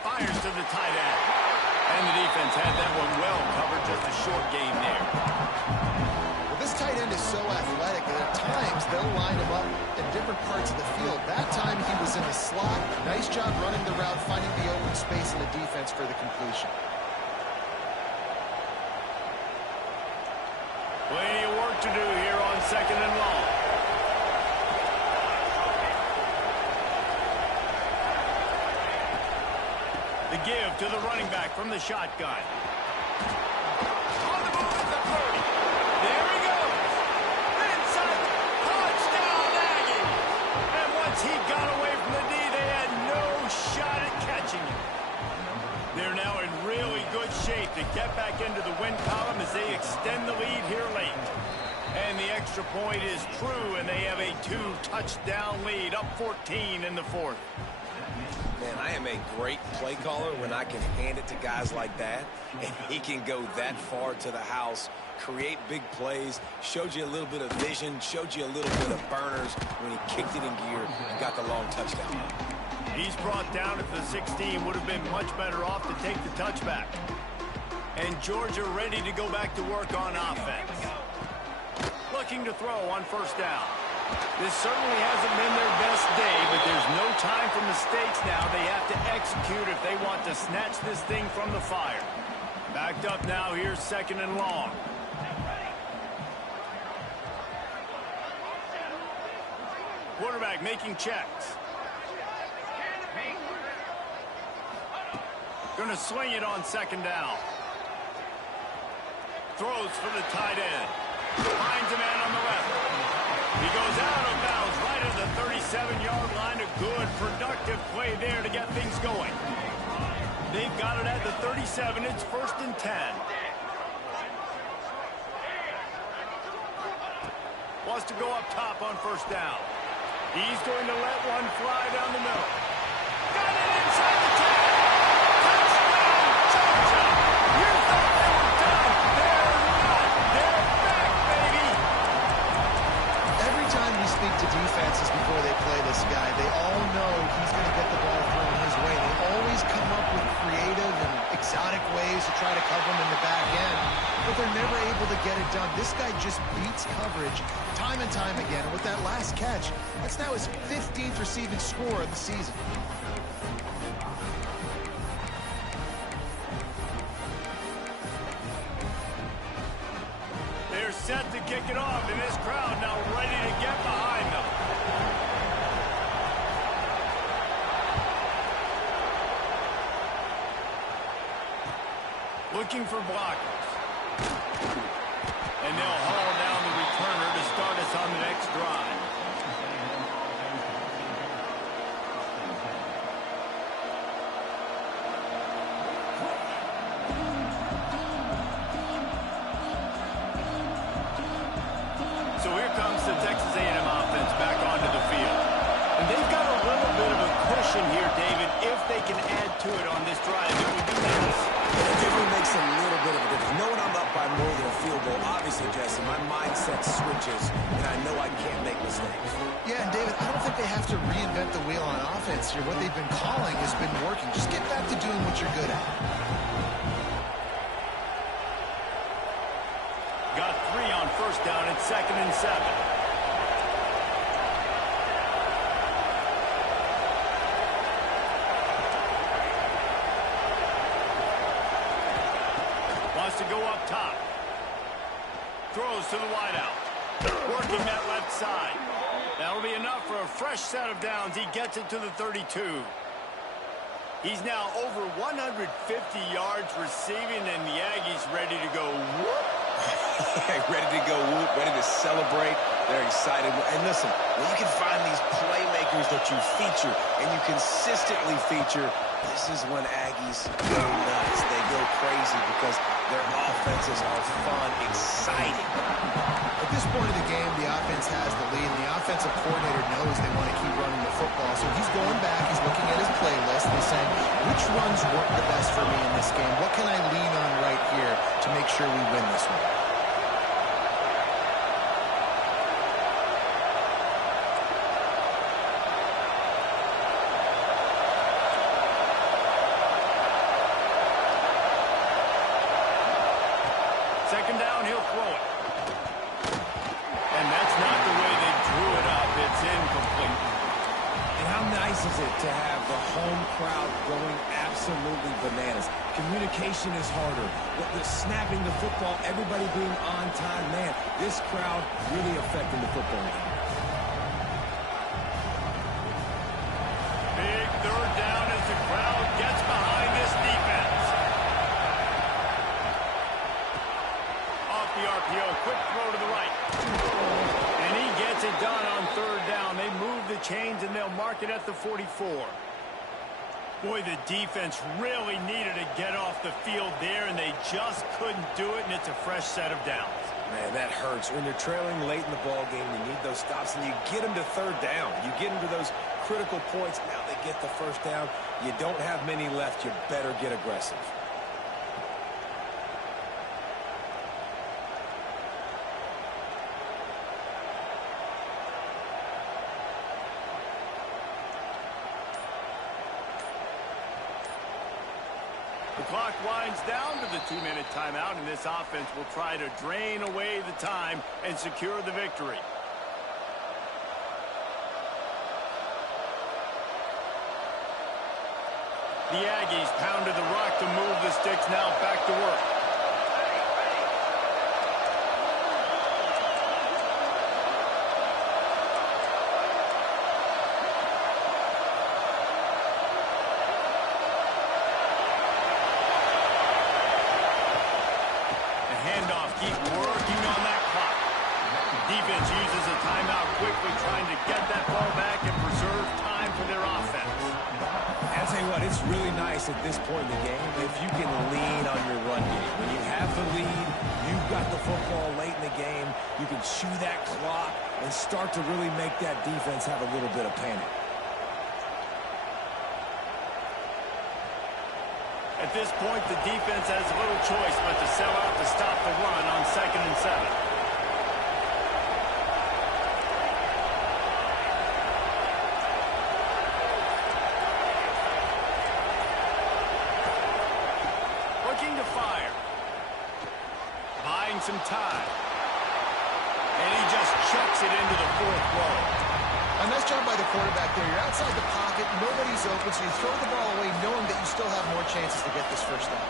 Fires to the tight end. And the defense had that one well covered, just a short gain there. This tight end is so athletic that at times they'll line him up in different parts of the field. That time he was in the slot. Nice job running the route, finding the open space in the defense for the completion. Plenty of work to do here on second and long. The give to the running back from the shotgun. On the move at the 30. There he goes. Inside. Touchdown, Aggie. And once he got away from the D, they had no shot at catching him. They're now in really good shape to get back into the win column as they extend the lead here late. And the extra point is true, and they have a 2-touchdown lead, up 14 in the fourth. Man, I am a great play caller when I can hand it to guys like that, and he can go that far to the house, create big plays, showed you a little bit of vision, showed you a little bit of burners when he kicked it in gear and got the long touchdown. He's brought down at the 16, would have been much better off to take the touchback. And Georgia ready to go back to work on offense. Looking to throw on first down. This certainly hasn't been their best day, but there's no time for mistakes now. They have to execute if they want to snatch this thing from the fire. Backed up now, here's second and long. Quarterback making checks. Going to swing it on second down. Throws for the tight end. Finds a man on the left. He goes out of bounds right at the 37-yard line. A good, productive play there to get things going. They've got it at the 37. It's first and 10. Wants to go up top on first down. He's going to let one fly down the middle. Got it inside the 10. Touchdown, Georgia. You thought they were done. They're not. They're back, baby. Every time we speak to defenses before they play this guy, they all know he's going to get the ball thrown his way. They always come up with creative and exotic ways to try to cover him in the back end, but they're never able to get it done. This guy just beats coverage time and time again. And with that last catch, that's now his 15th receiving score of the season. They're set to kick it off, and this crowd now ready to get behind them. Looking for blockers. And they'll haul down the returner to start us on the next drive. So here comes the Texas A&M offense back onto the field. And they've got a little bit of a cushion here, David. If they can add to it on this drive, it would be nice. It definitely makes a little bit of a difference. Knowing I'm up by more than a field goal. Obviously, Jesse, my mindset switches, and I know I can't make mistakes. Yeah, and David, I don't think they have to reinvent the wheel on offense here. What they've been calling has been working. Just get back to doing what you're good at. Got 3 on first down at 2nd and 7. Wants to go up top. Throws to the wideout. Working that left side. That'll be enough for a fresh set of downs. He gets it to the 32. He's now over 150 yards receiving, and the Aggies ready to go whoop. Ready to go whoop, ready to celebrate. They're excited. And listen, when you can find these playmakers that you feature and you consistently feature, this is when Aggies go nuts. They go crazy because their offenses are fun, exciting. At this point of the game, the offense has the lead, and the offensive coordinator knows they want to keep running the football. So he's going back, he's looking at his playlist, and he's saying, which runs work the best for me in this game? What can I lean on right here to make sure we win this one? Second down, he'll throw it. And that's not the way they drew it up. It's incomplete. And how nice is it to have the home crowd going absolutely bananas? Communication is harder. The snapping the football, everybody being on time. Man, this crowd really affecting the football game. Big third down as the crowd gets behind this defense. Off the RPO, quick throw to the right. And he gets it done on third down. They move the chains, and they'll mark it at the 44. Boy, the defense really needed to get off the field there, and they just couldn't do it, and it's a fresh set of downs. Man, that hurts. When you're trailing late in the ball game, you need those stops, and you get them to third down. You get them to those critical points. Now they get the first down. You don't have many left. You better get aggressive. The clock winds down to the 2-minute timeout, and this offense will try to drain away the time and secure the victory. The Aggies pounded the rock to move the sticks, now back to work. Handoff, keep working on that clock. Defense uses a timeout quickly, trying to get that ball back and preserve time for their offense. I'll tell you what, it's really nice at this point in the game if you can lean on your run game. When you have the lead, you've got the football late in the game, you can chew that clock and start to really make that defense have a little bit of panic. At this point, the defense has little choice but to sell out to stop the run on 2nd and 7. Looking to fire. Buying some time. And he just chucks it into the 4th row. A nice job by the quarterback there. You're outside the pocket, nobody's open, so you throw the ball away knowing that you still have more chances to get this first down.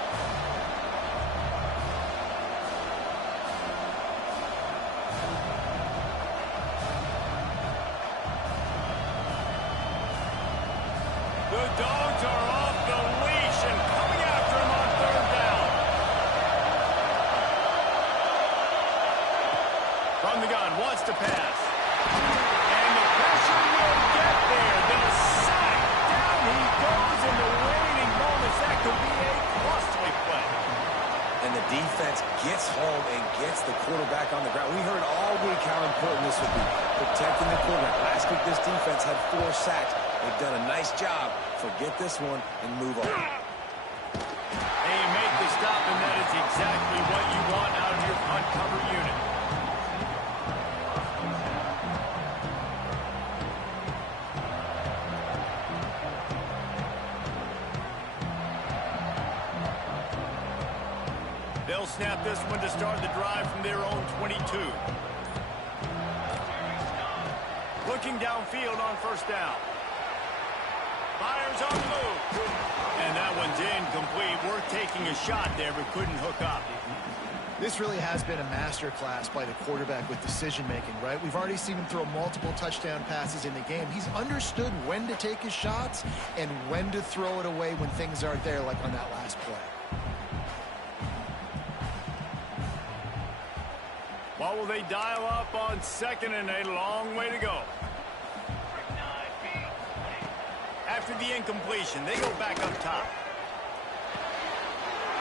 The Dogs are off the leash and coming after him on 3rd down. From the gun, wants to pass. And the pressure will get there. They'll sack. Down he goes in the waning moments. That could be a costly play. And the defense gets home and gets the quarterback on the ground. We heard all week how important this would be, protecting the quarterback. Last week, this defense had 4 sacks. They've done a nice job. Forget this one and move on. They make the stop, and that is exactly what you want out of your punt They'll snap this one to start the drive from their own 22. Looking downfield on first down. Fires on the move. And that one's incomplete. Worth taking a shot there, but couldn't hook up. This really has been a master class by the quarterback with decision-making, right? We've already seen him throw multiple touchdown passes in the game. He's understood when to take his shots and when to throw it away when things aren't there, like on that last play. What will they dial up on second and a long way to go? After the incompletion, they go back up top.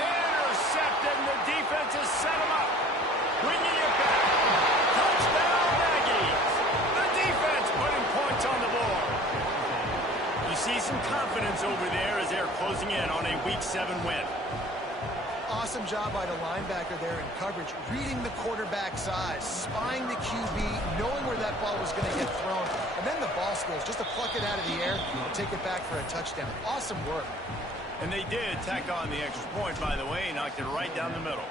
Intercepted, and the defense has set him up. Bringing it back. Touchdown, Aggies. The defense putting points on the board. You see some confidence over there as they're closing in on a Week 7 win. Awesome job by the linebacker there in coverage, reading the quarterback's eyes, spying the QB, knowing where that ball was going to get thrown, and then the ball skills, just to pluck it out of the air and take it back for a touchdown. Awesome work. And they did tack on the extra point, by the way, knocked it right down the middle.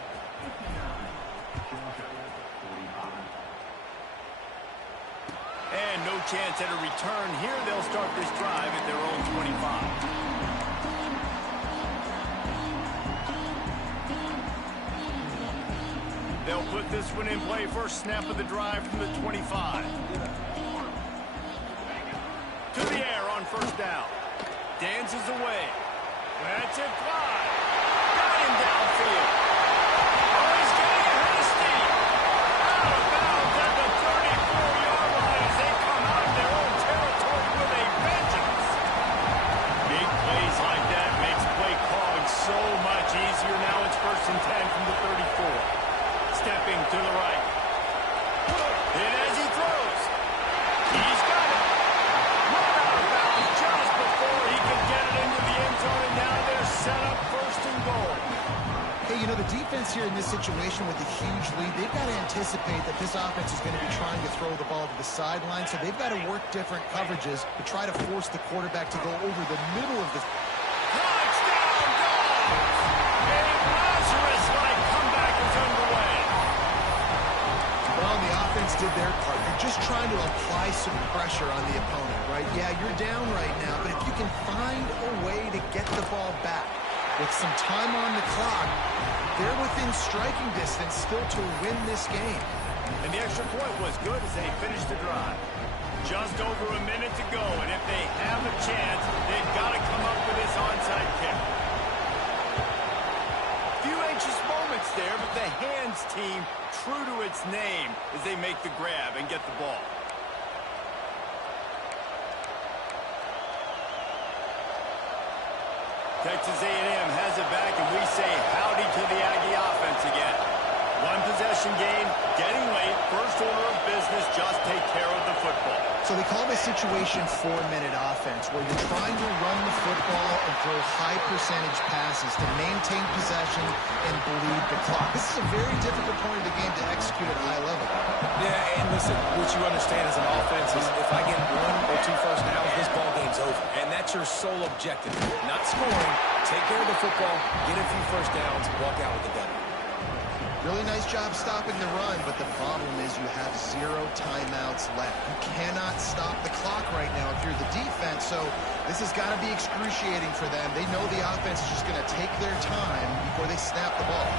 And no chance at a return here. They'll start this drive at their own 25. They'll put this one in play first snap of the drive from the 25. To the air on first down. Dances away. Lets it fly. Got him downfield. Oh, he's getting ahead of steam. Out of bounds at the 34-yard line as they come out of their own territory with a vengeance. Big plays like that makes play calling so much easier. Now it's 1st and 10 from the 34. Stepping to the right. And as he throws, he's got it. Run out of bounds just before he can get it into the end zone, and now they're set up 1st and goal. Hey, you know, the defense here in this situation with a huge lead, they've got to anticipate that this offense is going to be trying to throw the ball to the sideline, so they've got to work different coverages to try to force the quarterback to go over the middle of the... Touchdown, Dogs! A Lazarus-like comeback is underway. Well, the offense did their part. You're just trying to apply some pressure on the opponent, right? Yeah, you're down right now, but if you can find a way to get the ball back with some time on the clock, they're within striking distance still to win this game. And the extra point was good as they finished the drive. Just over a minute to go, and if they have a chance, they've got to come up with this onside kick. Few anxious moments there, but the hands team true to its name as they make the grab and get the ball. Texas A&M has it back, and we say howdy to the Aggie offense again. One possession game, getting late, first order of business, just take care of the football. So they call this situation 4-minute offense, where you're trying to run the football and throw high percentage passes to maintain possession and bleed the clock. This is a very difficult point of the game to execute at a high level. Yeah, and listen, what you understand as an offense is if I get 1 or 2 first downs, this ball game's over. And that's your sole objective. Not scoring, take care of the football, get a few first downs, walk out with the W. Really nice job stopping the run, but the problem is you have 0 timeouts left. You cannot stop the clock right now if you're the defense, so this has got to be excruciating for them. They know the offense is just going to take their time before they snap the ball.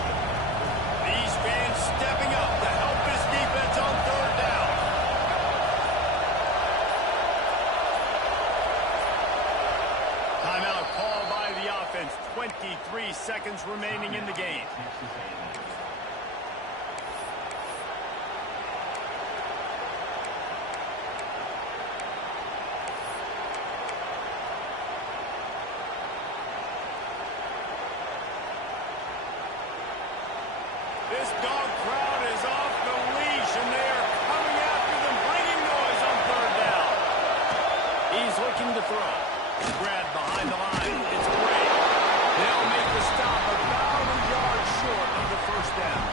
These fans stepping up to help this defense on 3rd down. Timeout called by the offense. 23 seconds remaining in the game. This dog crowd is off the leash, and they are coming after them, bringing noise on 3rd down. He's looking to throw. Grabbed behind the line. It's great. They'll make the stop about a yard short of the 1st down.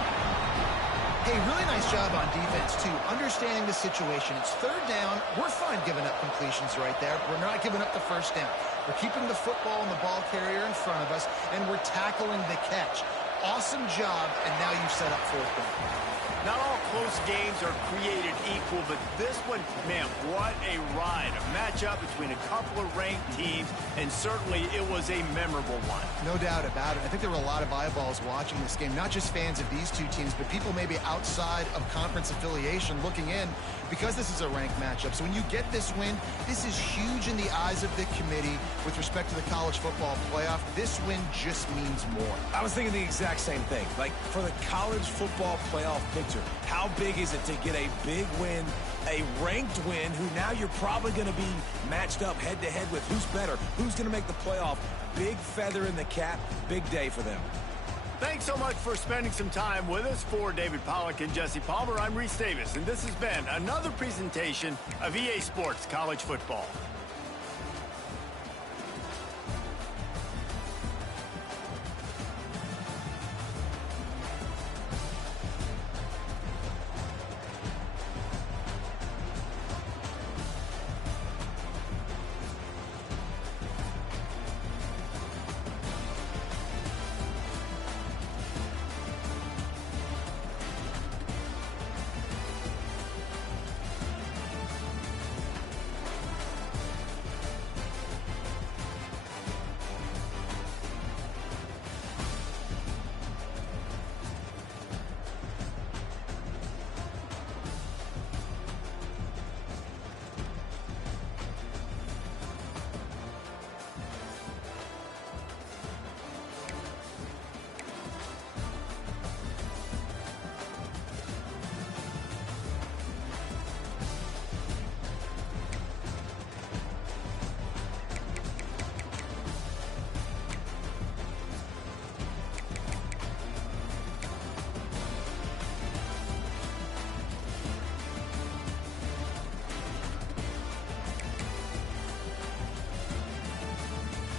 Hey, really nice job on defense, too. Understanding the situation. It's 3rd down. We're fine giving up completions right there. We're not giving up the 1st down. We're keeping the football and the ball carrier in front of us, and we're tackling the catch. Awesome job, and now you've set up fourth down. Not all close games are created equal, but this one, man, what a ride. A matchup between a couple of ranked teams, and certainly it was a memorable one. No doubt about it. I think there were a lot of eyeballs watching this game, not just fans of these two teams, but people maybe outside of conference affiliation looking in because this is a ranked matchup. So when you get this win, this is huge in the eyes of the committee with respect to the college football playoff. This win just means more. I was thinking the exact same thing. Like, for the college football playoff picture, how big is it to get a big win, a ranked win, who now you're probably going to be matched up head-to-head with who's better, who's going to make the playoff. Big feather in the cap, big day for them. Thanks so much for spending some time with us. For David Pollack and Jesse Palmer, I'm Reese Davis, and this has been another presentation of EA Sports College Football.